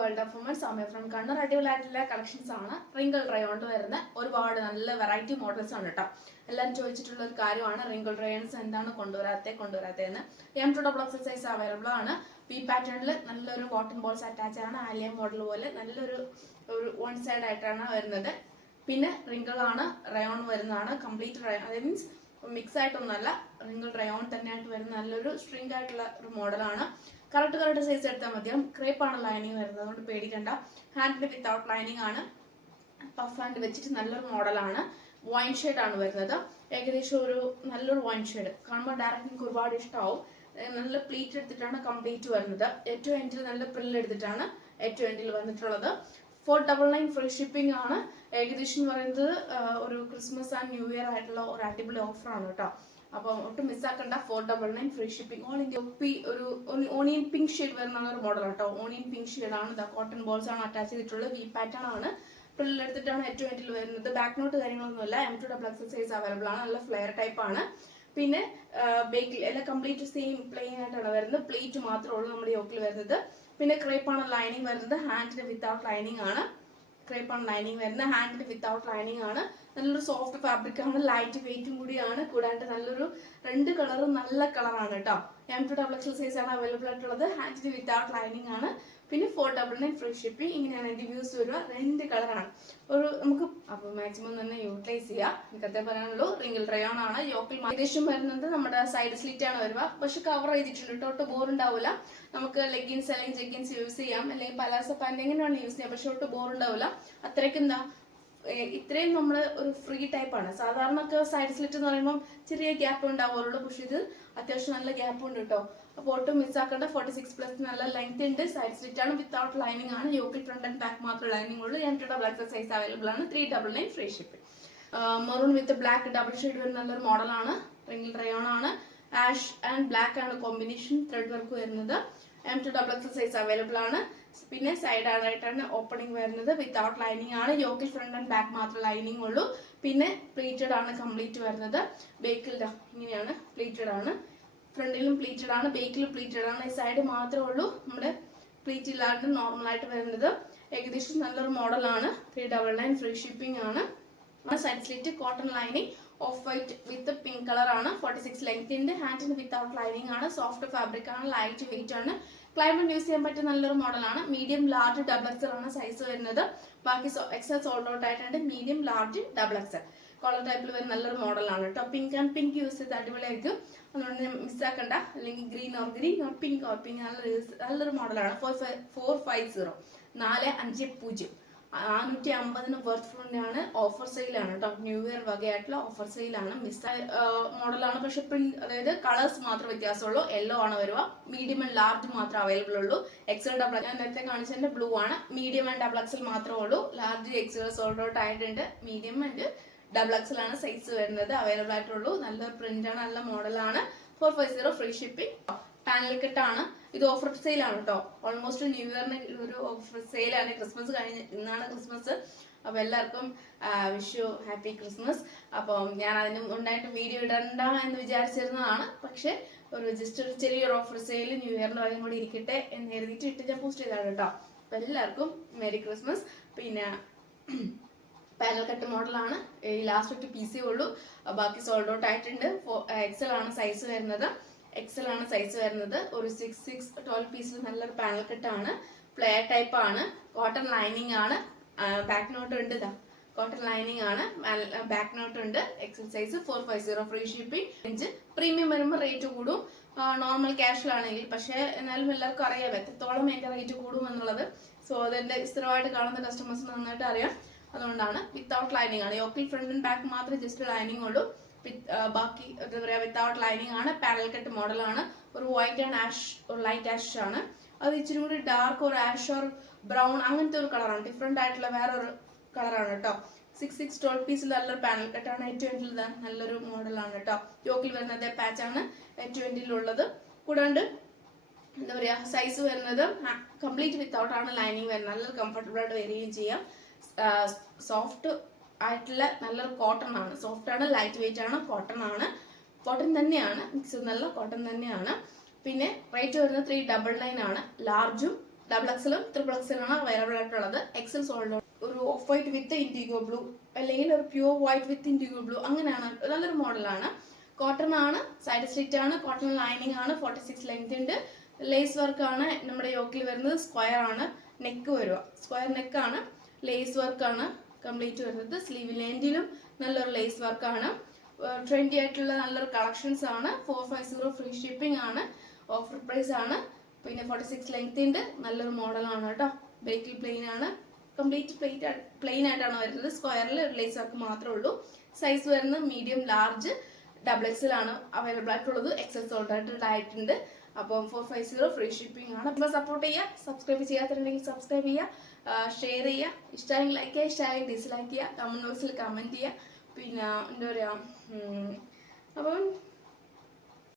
World of women's സമയ from Kannur. അടിപൊളിയായിട്ടുള്ള collections ആണ്. റിങ്കിൾ റയോണിൽ വരുന്ന ഒരുപാട് നല്ല വെറൈറ്റി മോഡൽസ് ആണ് കേട്ടോ. എല്ലാവരും ചോദിച്ചിട്ടുള്ള ഒരു കാര്യമാണ് റിങ്കിൾ റയോൺസ് എന്താണ് കൊണ്ടുവരാത്തതെന്ന്. M2XX സൈസ് അവൈലബിൾ ആണ്. പി പാറ്റേണിൽ നല്ലൊരു കോട്ടൺ ബോൾസ് അറ്റാച്ച് ആണ്. ആലിയ മോഡൽ പോലെ നല്ലൊരു വൺ സൈഡ് ആയിട്ടാണ് വരുന്നത്. പിന്നെ റിങ്കിൾ ആണ്, റയോൺ വരുന്നതാണ്. കംപ്ലീറ്റ് റയോൺ, അത് മീൻസ് മിക്സ് ആയിട്ടൊന്നുമല്ല, റിങ്കിൾ റയോൺ തന്നെയായിട്ട് വരുന്ന നല്ലൊരു സ്ട്രിങ് ആയിട്ടുള്ള ഒരു മോഡലാണ്. കറക്റ്റ് സൈസ് എടുത്താൽ മതിയാവും. ക്രേപ്പാണ് ലൈനിങ് വരുന്നത്, അതുകൊണ്ട് പേടിക്കണ്ട. ഹാൻഡിൽ വിത്തൗട്ട് ലൈനിങ് ആണ്. പഫ് ഹാൻഡ് വെച്ചിട്ട് നല്ലൊരു മോഡലാണ്. വൈൻ ഷെയ്ഡ് ആണ് വരുന്നത്. ഏകദേശം ഒരു നല്ലൊരു വൈൻ ഷെയ്ഡ് കാണുമ്പോൾ ഡയറക്റ്റ് നിങ്ങൾക്ക് ഒരുപാട് ഇഷ്ടമാവും. നല്ല പ്ലീറ്റ് എടുത്തിട്ടാണ് കംപ്ലീറ്റ് വരുന്നത്. ഏറ്റവും എൻഡിൽ നല്ല പ്രില്ല് എടുത്തിട്ടാണ് ഏറ്റവും എൻഡിൽ വന്നിട്ടുള്ളത്. 499 ഫ്രീ ഷിപ്പിംഗ് ആണ്. ഏകദേശം പറയുന്നത് ഒരു ക്രിസ്മസ് ആൻഡ് ന്യൂ ഇയർ ആയിട്ടുള്ള ഒരു അടിപൊളി ഓഫറാണ് കേട്ടോ. അപ്പം ഒട്ടും മിസ്സാക്കണ്ട. 499 ഫ്രീ ഷിപ്പിംഗ്. ഓൾ ഇന്ത്യ ഒരു ഓണിയൻ പിങ്ക് ഷെയ്ഡ് വരുന്ന ഒരു മോഡൽ കേട്ടോ. ഓണിയൻ പിങ്ക് ഷെയ്ഡ് ആണ്. കോട്ടൺ ബോൾസ് ആണ് അറ്റാച്ച് ചെയ്തിട്ടുള്ളത്. വി പാറ്റേൺ ആണ്. പ്രില്ല് എടുത്തിട്ടാണ് ഏറ്റവും എൻഡിൽ വരുന്നത്. ബാക്ക് നോട്ട് കാര്യങ്ങളൊന്നുമില്ല. M2XX സൈസ് അവൈലബിൾ ആണ്. നല്ല ഫ്ലെയർ ടൈപ്പ് ആണ്. പിന്നെ ബേക്കിൽ എല്ലാം കംപ്ലീറ്റ് സെയിം പ്ലെയിൻ ആയിട്ടാണ് വരുന്നത്. പ്ലേറ്റ് മാത്രമേ ഉള്ളൂ നമ്മുടെ യോക്കിൽ വരുന്നത്. പിന്നെ ക്രേപ്പാണ് ലൈനിങ് വരുന്നത്. ഹാൻഡിന് വിത്തൗട്ട് ലൈനിങ് ആണ്. ക്രേപ്പാണ് ലൈനിങ് വരുന്നത്. ഹാൻഡിന് വിത്തൗട്ട് ലൈനിങ് ആണ്. നല്ലൊരു സോഫ്റ്റ് ഫാബ്രിക് ആണ്. ലൈറ്റ് വെയിറ്റും കൂടിയാണ്. കൂടാണ്ട് നല്ലൊരു രണ്ട് കളറും നല്ല കളറാണ് കേട്ടോ. M2XX സൈസ് ആണ് അവൈലബിൾ ആയിട്ടുള്ളത്. ഹാൻഡിന് വിത്തൗട്ട് ലൈനിങ് ആണ്. പിന്നെ 499 ഫ്രീ ഷിപ്പിംഗ്. ഇങ്ങനെയാണ് ഇതിന്റെ വ്യൂസ് വരിക. രണ്ട് കളറാണ്. ഒരു നമുക്ക് അപ്പോൾ മാക്സിമം തന്നെ യൂട്ടിലൈസ് ചെയ്യാം. എനിക്കത്തെ പറയാനുള്ളൂ. റിങ്കിൾ റയോൺ ആണ്. യോക്കിൽ ഏകദേശം വരുന്നത് നമ്മുടെ സൈഡ് സ്ലിറ്റ് ആണ് വരിക. പക്ഷെ കവർ ചെയ്തിട്ടുണ്ട്. ഒട്ടും ബോർ ഉണ്ടാവില്ല. നമുക്ക് ലെഗിൻസ് അല്ലെങ്കിൽ ജെഗിൻസ് യൂസ് ചെയ്യാം, അല്ലെങ്കിൽ പലാസോ പാന്റ് എങ്ങനെ വേണം യൂസ് ചെയ്യാം. പക്ഷെ ഒട്ടും ബോർ ഉണ്ടാവില്ല. അത്രയ്ക്ക് എന്താ ഇത്രയും നമ്മൾ ഒരു ഫ്രീ ടൈപ്പ് ആണ്. സാധാരണ ഒക്കെ സൈഡ് സ്ലിറ്റ് എന്ന് പറയുമ്പോൾ ചെറിയ ഗ്യാപ്പ് ഉണ്ടാവുള്ളൂ. പക്ഷെ ഇത് അത്യാവശ്യം നല്ല ഗ്യാപ്പ് ഉണ്ട് കേട്ടോ. അപ്പോൾ ഒട്ടും മിസ്സാക്കേണ്ട. 46+ നല്ല ലെങ്ത് ഉണ്ട്. സൈഡ് സ്ലിറ്റ് ആണ്. വിത്തൗട്ട് ലൈനിങ് ആണ്. യോക്കിൽ ഫ്രണ്ട് ആൻഡ് ബാക്ക് മാത്രമേ ലൈനിങ് ഉള്ളൂ. M2XX സൈസ് അവൈലബിൾ ആണ്. 399 ഫ്രീ ഷിപ്പിംഗ്. മെറൂൺ വിത്ത് ബ്ലാക്ക് ഡബിൾ ഷെയ്ഡ് വരുന്ന നല്ലൊരു മോഡലാണ്. റിങ്കിൾ റയോൺ ആണ്. ആഷ് ആൻഡ് ബ്ലാക്ക് ആണ് കോമ്പിനേഷൻ. ത്രെഡ് വർക്ക് വരുന്നത്. M2XX സൈസ് അവൈലബിൾ ആണ്. പിന്നെ സൈഡ് ആയിട്ടാണ് ഓപ്പണിംഗ് വരുന്നത്. വിത്തൗട്ട് ലൈനിങ് ആണ്. യോക്കിൽ ഫ്രണ്ട് ആൻഡ് ബാക്ക് മാത്രമേ ലൈനിങ് ഉള്ളൂ. പിന്നെ പ്ലീറ്റഡ് ആണ് കംപ്ലീറ്റ് വരുന്നത്. ബേക്കിൽ ഇങ്ങനെയാണ് പ്ലീറ്റഡ് ആണ്. ഫ്രണ്ടിലും പ്ലീറ്റഡ് ആണ്. ബേക്കിലും പ്ലീറ്റഡ് ആണ്. ഈ സൈഡ് മാത്രമേ ഉള്ളൂ നമ്മുടെ പ്ലീറ്റ് ഇല്ലാണ്ട് നോർമൽ ആയിട്ട് വരുന്നത്. ഏകദേശം നല്ലൊരു മോഡലാണ്. 399 ഫ്രീ ഷിപ്പിംഗ് ആണ്. Side slit cotton lining of white with pink colour ആണ്. 46 ലെങ്ത്തിന്റെ. ഹാൻഡിന് വിത്തൗട്ട് ലൈനിങ് ആണ്. സോഫ്റ്റ് ഫാബ്രിക് ആണ്. ലൈറ്റ് വെയിറ്റ് ആണ്. ക്ലൈമറ്റ് യൂസ് ചെയ്യാൻ പറ്റിയ നല്ലൊരു മോഡലാണ്. മീഡിയം ലാർജ് XX ആണ് സൈസ് വരുന്നത്. ബാക്കി XL സോൾഡ് ഔട്ട് ആയിട്ടുണ്ട്. മീഡിയം ലാർജ് XX കോളർ ടൈപ്പിൽ വരുന്ന നല്ലൊരു മോഡലാണ് കേട്ടോ. പിങ്ക് ആൻഡ് പിങ്ക് യൂസ് ചെയ്ത് അടിപൊളിയായിരിക്കും. അതുകൊണ്ട് മിസ്സാക്കണ്ട. അല്ലെങ്കിൽ ഗ്രീൻ ഓർ പിങ്ക് നല്ലൊരു മോഡലാണ്. 450 450 550 വർത്ത് ഓഫർ സെയിലാണ് കേട്ടോ. ന്യൂ ഇയർ വകയായിട്ടുള്ള ഓഫർ സെയിലാണ്. മോഡലാണ്. പക്ഷെ പ്രിന്റ്, അതായത് കളേഴ്സ് മാത്രം വ്യത്യാസമുള്ളൂ. യെല്ലോ ആണ് വരിക. മീഡിയം ആൻഡ് ലാർജ് മാത്രമേ അവൈലബിൾ ഉള്ളൂ. XL ഡബിൾ ഞാൻ നേരത്തെ കാണിച്ചതിന്റെ ബ്ലൂ ആണ്. മീഡിയം ആൻഡ് XL മാത്രമേ ഉള്ളൂ. ലാർജ് XL സോൾഡ് ഔട്ട് ആയിട്ടുണ്ട്. മീഡിയം ആൻഡ് XL ആണ് സൈസ് വരുന്നത്. അവൈലബിൾ ആയിട്ടുള്ളൂ. നല്ല പ്രിന്റ് ആണ്. നല്ല മോഡലാണ്. 450 ഫ്രീ ഷിപ്പിംഗ്. പാനൽ കെട്ടാണ്. ഇത് ഓഫർ സെയിലാണ് കേട്ടോ. ഓൾമോസ്റ്റ് ന്യൂ ഇയറിന് ഒരു ഓഫർ സെയിലാണ്. ക്രിസ്മസ് കഴിഞ്ഞ് ഇന്നാണ് ക്രിസ്മസ്. അപ്പൊ എല്ലാവർക്കും വിഷു ഹാപ്പി ക്രിസ്മസ്. അപ്പം ഞാൻ അതിന് ഉണ്ടായിട്ട് വീഡിയോ ഇടണ്ട എന്ന് വിചാരിച്ചിരുന്നതാണ്. പക്ഷെ ജസ്റ്റ് ഒരു ചെറിയൊരു ഓഫർ സെയിൽ ന്യൂ ഇയറിന്റെ വകം കൂടി ഇരിക്കട്ടെ എന്ന് കരുതിയിട്ട് ഇട്ട് ഞാൻ പോസ്റ്റ് ചെയ്താണ് കേട്ടോ. അപ്പൊ എല്ലാവർക്കും മെരി ക്രിസ്മസ്. പിന്നെ പാനൽ കട്ട് മോഡലാണ്. ഈ ലാസ്റ്റ് ഒറ്റ പീസേ ഉള്ളൂ. ബാക്കി സോൾഡ് ഔട്ട് ആയിട്ടുണ്ട്. XL ആണ് സൈസ് വരുന്നത്. XL ആണ് സൈസ് വരുന്നത്. ഒരു 6-12 പീസിൽ നല്ലൊരു പാനൽ കട്ടാണ്. ഫ്ലെയർ ടൈപ്പ് ആണ്. കോട്ടൺ ലൈനിങ് ആണ്. ബാക്ക് നോട്ട് ഉണ്ട്. കോട്ടൺ ലൈനിങ് ആണ്. ബാക്ക് നോട്ട് ഉണ്ട്. XL size. 450 free shipping. Premium വരുമ്പോൾ റേറ്റ് കൂടും. നോർമൽ ക്യാഷിലാണെങ്കിൽ. പക്ഷേ എന്നാലും എല്ലാവർക്കും അറിയാം എത്രത്തോളം എൻ്റെ റേറ്റ് കൂടും എന്നുള്ളത്. സോ അതെന്റെ സ്ഥിരമായിട്ട് കാണുന്ന കസ്റ്റമേഴ്സ് നന്നായിട്ട് അറിയാം. അതുകൊണ്ടാണ്. വിത്തൗട്ട് ലൈനിങ് ആണ്. യോക്കിൽ ഫ്രണ്ട് ആൻഡ് ബാക്ക് മാത്രമേ ജസ്റ്റ് ലൈനിങ് ഉള്ളൂ. ബാക്കി എന്താ പറയാ വിത്തൗട്ട് ലൈനിങ് ആണ്. പാനൽ കട്ട് മോഡലാണ്. ഒരു വൈറ്റ് ആൻഡ് ആഷ്, ഒരു ലൈറ്റ് ആഷ് ആണ്. അത് ഇച്ചിരി കൂടി ഡാർക്ക് ഒരു ആഷ് ഓർ ബ്രൗൺ അങ്ങനത്തെ ഒരു കളറാണ്. ഡിഫറെന്റ് ആയിട്ടുള്ള വേറൊരു കളറാണ് കേട്ടോ. 6-12 പീസിൽ നല്ലൊരു പാനൽ കട്ടാണ്. ഏറ്റവും എൻഡിൽ നല്ലൊരു മോഡലാണ് കേട്ടോ. യോക്കിൽ വരുന്നത് പാച്ചാണ് ഏറ്റവും എൻഡിലുള്ളത്. കൂടാണ്ട് എന്താ പറയാ സൈസ് വരുന്നത് കംപ്ലീറ്റ് വിത്തൗട്ട് ആണ് ലൈനിങ് വരുന്നത്. നല്ല കംഫർട്ടബിൾ ആയിട്ട് വരികയും ചെയ്യാം. സോഫ്റ്റ് ആയിട്ടുള്ള നല്ലൊരു കോട്ടൺ ആണ്. സോഫ്റ്റ് ആണ്. ലൈറ്റ് വെയിറ്റ് ആണ്. കോട്ടൺ ആണ്. കോട്ടൺ തന്നെയാണ്. മിക്സ് നല്ല കോട്ടൺ തന്നെയാണ്. പിന്നെ റേറ്റ് വരുന്നത് 399 ആണ്. ലാർജും ഡബിൾ എക്സലും ട്രിപ്പിൾ എക്സലാണ് അവൈലബിൾ ആയിട്ടുള്ളത്. എക്സൽ സോൾഡ് ഒരു of white with IndiGo blue അല്ലെങ്കിൽ ഒരു പ്യൂർ വൈറ്റ് വിത്ത് ഇൻഡിഗോ ബ്ലൂ അങ്ങനെയാണ്. നല്ലൊരു മോഡലാണ്. കോട്ടൺ ആണ്, സൈഡ് സ്റ്റിച്ച് ആണ്, കോട്ടൺ ലൈനിങ് ആണ്, 46 ലെങ്ത് ഉണ്ട്. ലേസ് വർക്ക് ആണ് നമ്മുടെ യോക്കിൽ വരുന്നത്. സ്ക്വയർ ആണ് നെക്ക് വരിക, സ്ക്വയർ നെക്കാണ്. ലേസ് വർക്കാണ് കംപ്ലീറ്റ് വരുന്നത്. സ്ലീവ് ലെൻഡിലും നല്ലൊരു ലേസ് വർക്കാണ്. ട്രെൻഡി ആയിട്ടുള്ള നല്ലൊരു കളക്ഷൻസ് ആണ്. 450 ഫ്രീ ഷിപ്പിംഗ് ആണ്. ഓഫർ പ്രൈസ് ആണ്. പിന്നെ 46 ലെങ്തിൻ്റെ നല്ലൊരു മോഡലാണ് കേട്ടോ. ബേക്കിൽ പ്ലെയിൻ ആണ്, കംപ്ലീറ്റ് പ്ലെയിൻ ആയിട്ടാണ് വരുന്നത്. സ്ക്വയറിൽ ലേസ് വർക്ക് മാത്രമേ ഉള്ളൂ. സൈസ് വരുന്നത് മീഡിയം, ലാർജ്, ഡബിൾ എക്സൽ ആണ് അവൈലബിൾ ആയിട്ടുള്ളത്. എക്സൽ സോൾഡ് ആയിട്ടുണ്ട്. അപ്പം 450 ഫ്രീ ഷിപ്പിംഗ് ആണ്. അപ്പോൾ സപ്പോർട്ട് ചെയ്യുക. സബ്സ്ക്രൈബ് ചെയ്യാത്തുണ്ടെങ്കിൽ സബ്സ്ക്രൈബ് ചെയ്യുക, ഷെയർ ചെയ്യുക. ഇഷ്ടമായെങ്കിൽ ലൈക്ക് ചെയ്യുക, ഇഷ്ടമായെങ്കിൽ ഡിസ്ലൈക്ക് ചെയ്യുക, കമൻറ്റ് ബോക്സിൽ കമൻറ്റ് ചെയ്യുക. പിന്നെ എന്താ പറയുക, അപ്പം